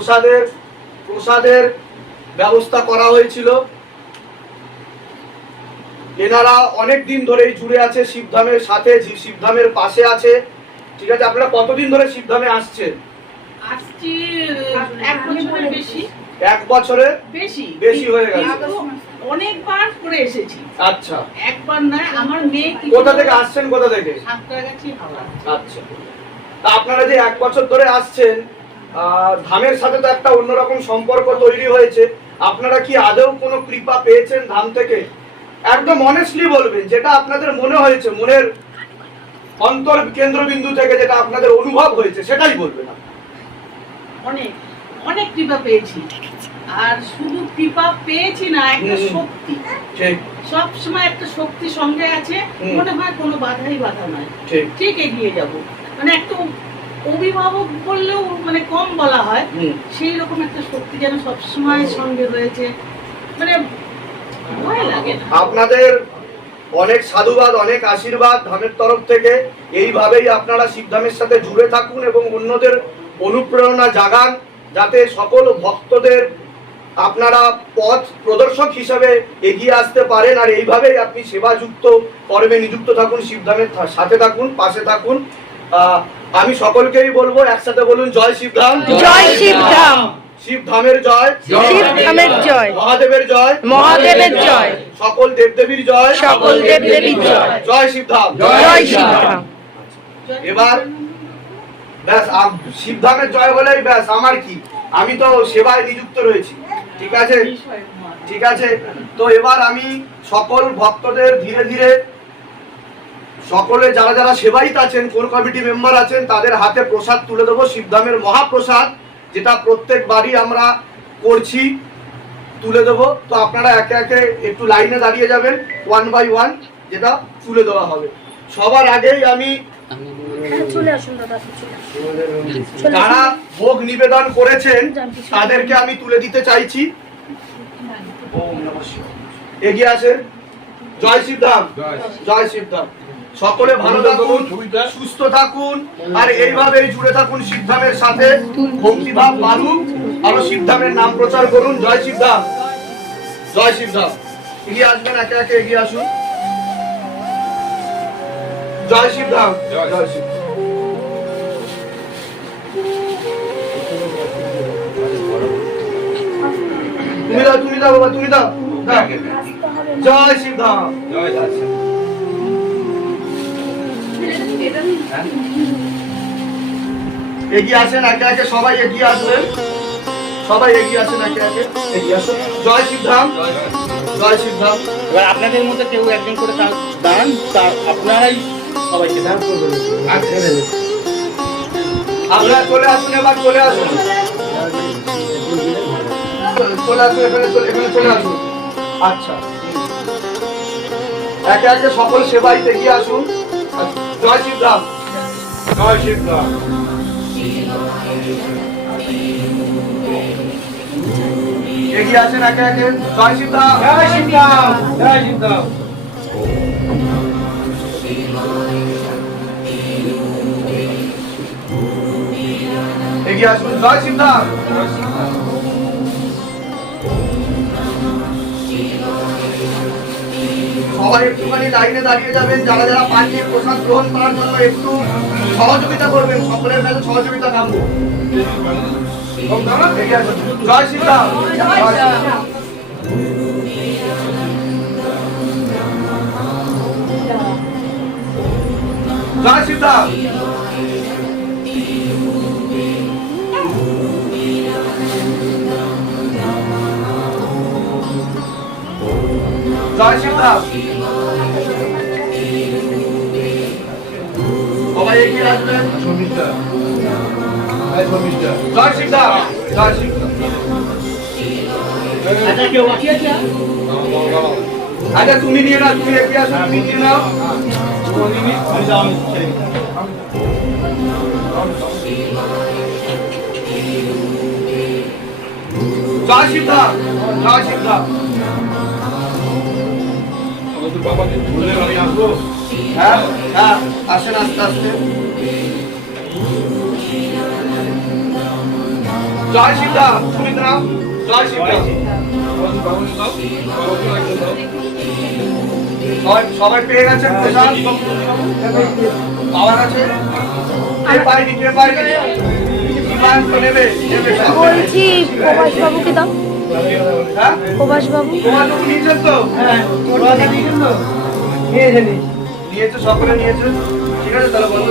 প্রসাদের প্রসাদের ব্যবস্থা করা হয়েছিল। এনারা অনেক দিন ধরেই জুড়ে আছে শিবধামের সাথে শিবধামের পাশে আছে। ঠিক আছে আপনারা কতদিন ধরে শিবধামে আসছেন? আসছি এক বছরের বেশি। এক বছরে? বেশি। বেশি হয়ে গেছে। অনেকবার করে এসেছি। আচ্ছা। একবার নয় আমার মেয়ে কোথা থেকে আসছেন কোথা থেকে? হাওড়া। আচ্ছা। তা আপনারা যে এক বছর ধরে আসছেন ধামের সাথে তো একটা অন্যরকম সম্পর্ক তৈরি হয়েছে। আপনারা কি আদৌ কোনো কৃপা পেয়েছেন ধাম থেকে? একদম অনেস্টলি বলবেন যেটা আপনাদের মনে হয়েছে মনের অন্তর কেন্দ্রবিন্দু থেকে যেটা আপনাদের অনুভব হয়েছে সেটাই বলবেন। অনেক অনেক কৃপা পেয়েছি। আর শুধু কৃপা পেয়েছি না একটা শক্তি। সব সময় একটা শক্তি সঙ্গে আছে মনে হয় কোনো বাধাই বাধা নয়। ঠিক। ঠিক এগিয়ে যাব। মানে একটা অভিভাবক বললেও মানে কম বলা হয় সেই রকম একটা শক্তি যেন সবসময় সঙ্গে রয়েছে। মানে ভয় লাগে না। আপনাদের অনেক সাধুবাদ অনেক আশীর্বাদ ধামের তরফ থেকে। এইভাবেই আপনারা শিবধামের সাথে জুড়ে থাকুন এবং অন্যদের অনুপ্রেরণা জাগান যাতে সকল ভক্তদের আপনারা পথ প্রদর্শক হিসাবে এগিয়ে আসতে পারেন। আর এইভাবেই আপনি সেবাযুক্ত কর্মে নিযুক্ত থাকুন শিবধামের সাথে থাকুন পাশে থাকুন। আমি সকলকেই বলব একসাথে বলুন জয় শিবধাম জয় শিবধাম শিবধামের জয় শিবধামের জয়। মহাদেবের জয়। মহাদেবের জয়। সকল দেবদেবীর জয়। সকল দেবদেবীর জয়। জয় শিবধাম জয় শিবধাম এবার ব্যাস আম- শিবধামের জয় বলেই ব্যাস আমার কি? আমি তো সেবায় নিযুক্ত রয়েছি। ঠিক আছে? ঠিক আছে? তো এবার আমি সকল ভক্তদের ধীরে ধীরে সকলে যারা যারা সেবাইত আছেন কোর কমিটি মেম্বার আছেন তাদের হাতে প্রসাদ তুলে দেবো। শিবধামের মহাপ্রসাদ যেটা প্রত্যেক বাড়ি আমরা করছি তুলে দেবো। তো আপনারা একে একে একটু লাইনে দাঁড়িয়ে যাবেন ওয়ান বাই ওয়ান যেটা তুলে দেওয়া হবে। সবার আগেই আমি আসুন যারা ভোগ নিবেদন করেছেন তাদেরকে আমি তুলে দিতে চাইছি। ওম এগিয়ে আসেন। জয় শিবধাম। জয় শিবধাম। সকলে ভালো থাকুন সুস্থ থাকুন আর এইভাবেই জুড়ে থাকুন শিবধামের সাথে। ভক্তিভাব বাড়ুক আরও শিবধামের নাম প্রচার করুন। জয় শিবধাম। জয় শিবধাম। এগিয়ে আসবেন একে একে এগিয়ে আসুন। জয় শিবধাম। জয় শিব তুমি দাও তুমি দাও বাবা তুমি দাও। দাও। জয় শিবধাম। এগিয়ে আসেন একে একে সবাই এগিয়ে আসবেন। সবাই এগিয়ে আসেন একে একে। এগিয়ে আসুন। জয় জয় এবার আপনাদের মধ্যে কেউ একজন করে দাঁড়ান তার আপনারাই সবাইকে দাঁড় করবেন। আপনারা চলে আসুন এবার চলে আসুন। চলে আসুন এখানে চলে এখানে চলে আসুন। আচ্ছা। একে একে সকল সেবাইতে এগিয়ে আসুন। জয় শিবধাম। এগিয়ে আসেন একে একে জয় শিবধাম জয় শিবধাম জয় শিবধাম এগিয়ে আসুন জয় শিবধাম সবাই একটুখানি লাইনে দাঁড়িয়ে যাবেন। যারা যারা পাঞ্চের প্রসাদ গ্রহণ করার জন্য একটু সহযোগিতা করবেন। সকলের কাছে সহযোগিতা কামব। জয় শিবধাম জয় শিবধাম সবাই এগিয়ে আসবেন। জয় জয় আচ্ছা কেউ বাকি আছে? আচ্ছা তুমি নিয়ে নাও তুমি এগিয়ে আসো তুমি নিয়ে নাও। আমি আমি। জয় শিবধাম জয় শিবধাম হ্যাঁ? হ্যাঁ আসেন আস্তে আস্তে। জয় সুমিত্রা জয় শ্রীরাম সবাই পেয়ে গেছেন প্রসাদ? পাওয়া গেছে কে পাইনি কে পাইনি। বলছি প্রভাস বাবুকে দাও। হ্যাঁ? প্রভাস বাবু তোমার তো নিয়েছেন তো? নিয়েছে সকলে নিয়েছে? ঠিক আছে, তাহলে বন্ধু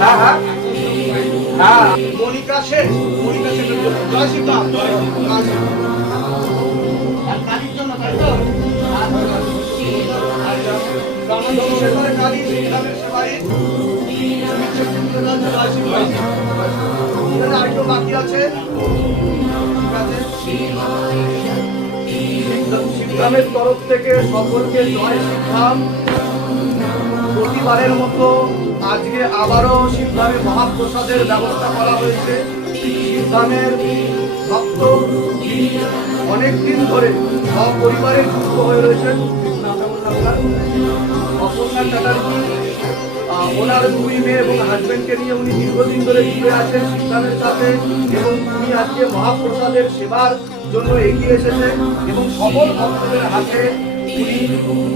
হ্যাঁ হ্যাঁ। হ্যাঁ মনিকা শেখ মনিকা শেখের জন্য জয় আরেকটু বাকি আছে শিবগ্রামের তরফ থেকে সকলকে জয় শিবধাম প্রতিবারের মতো আজকে আবারও শিবধামে মহাপ্রসাদের ব্যবস্থা করা হয়েছে। শিবধামের ভক্ত অনেক দিন ধরে সপরিবারে যুক্ত হয়ে রয়েছেন। বলুন চ্যাটার্জি ওনার দুই মেয়ে এবং হাজব্যান্ডকে নিয়ে উনি দীর্ঘদিন ধরে জুড়ে আছেন শিবধামের সাথে এবং উনি আজকে মহাপ্রসাদের সেবার জন্য এগিয়ে এসেছেন এবং সকল ভক্তদের হাতে উনি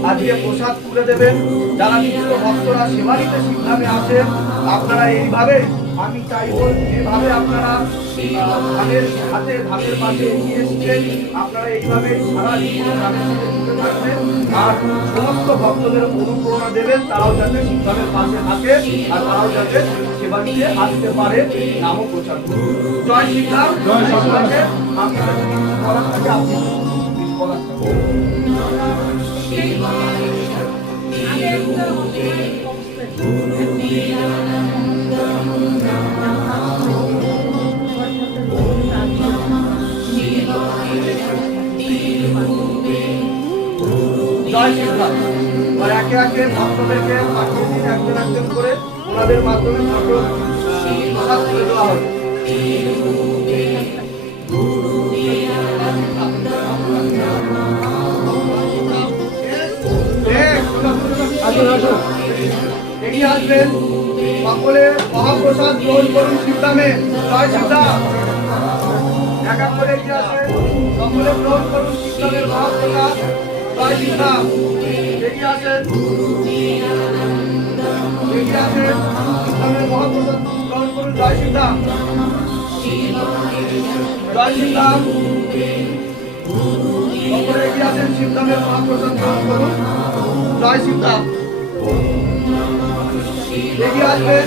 আজকে প্রসাদ তুলে দেবেন। যারা নিত্য ভক্তরা সেবা নিতে শিবধামে আসেন আপনারা এইভাবে আমি চাইব যেভাবে আপনারা ধানের হাতে ধানের পাশে এগিয়ে এসেছেন আপনারা এইভাবে সারা জীবন ধানের সাথে জুড়ে থাকবেন। আর সমস্ত ভক্তদের অনুপ্রেরণা দেবেন তারাও যাতে শিবধামের পাশে থাকে আর তারাও যাতে সেবা নিতে আসতে পারে নামও প্রচার করুন। জয় শিবধাম জয় শিবধামকে আপনারা যদি কিছু বলার থাকে আপনি কিছু বলার থাকে। জয় আর একে একে ভক্তদেরকে পাঠিয়ে দিন একজন একজন করে ওনাদের মাধ্যমে প্রসাদ তুলে দেওয়া হবে আসবেন সকলে মহাপ্রসাদ গ্রহণ করুন শিবধামে। জয় করুন মহাপ্রসাদ। জয় করুন। জয় জয় করুন। এগিয়ে আসবেন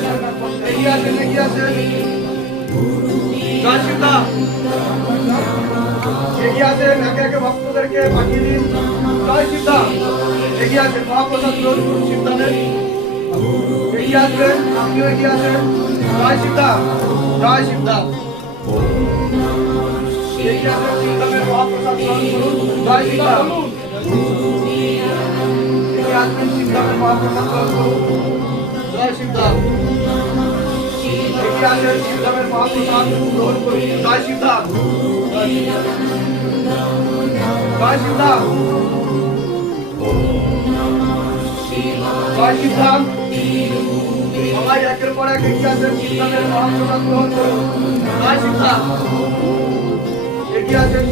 এগিয়ে আসেন এগিয়ে আসেন জয় শিবধাম এগিয়ে আসেন একে একে ভক্তদেরকে পাঠিয়ে দিন জয় শিবধাম এগিয়ে আসেন মহাপ্রসাদ গ্রহণ করুন শিবধামের এগিয়ে আসবেন আপনিও এগিয়ে আসেন জয় শিবধাম জয় শিবধাম এগিয়ে আসেন শিবধামের মহাপ্রসাদ গ্রহণ করুন জয় শিবধাম এগিয়ে আসবেন শিবধামের মহাপ্রসাদ গ্রহণ করুন জয় শিবধাম এগিয়ে আসেন শিবধামের মহাপ্রসাদ গ্রহণ করুন জয় শিবধাম জয় শিবধাম জয় শিবধাম সবাই একের পর এক আসেন শিবধামের মহাপ্রসাদ গ্রহণ করুন জয় শিবধাম এগিয়ে আসেন শিবধামের মহাপ্রসাদ গ্রহণ করুন জয় শিবধাম গ্রহণ করুন প্রসাদ মহাপ্রসাদ গ্রহণ করুন জয় শিবধাম একে একে এগিয়ে আসেন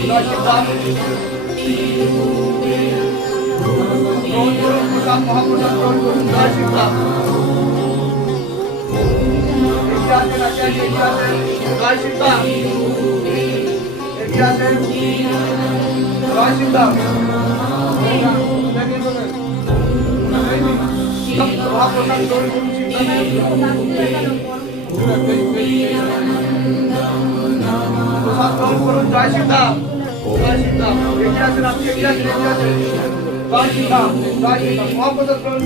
জয় শিবধাম জয় শিবধাম মহাপ্রসাদ গ্রহণ করুন শিবধামে প্রসাদ গ্রহণ করুন জয় শিবধাম জয় শিবধাম এগিয়ে আসেন আপনি এগিয়ে আসেন এগিয়ে আসেন জয় শিবধাম জয় শিবধাম মহাপ্রসাদ গ্রহণ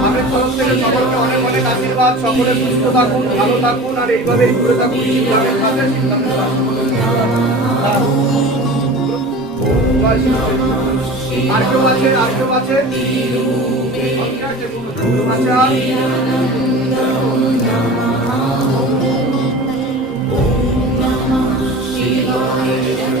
আমার তরফ থেকে সকলকে অনেক অনেক আশীর্বাদ সকলে সুস্থ থাকুন ভালো থাকুন আর এইভাবেই ঘুরে থাকুন শিবধামের সাথে শিবধামের। আর কেউ? Hallelujah.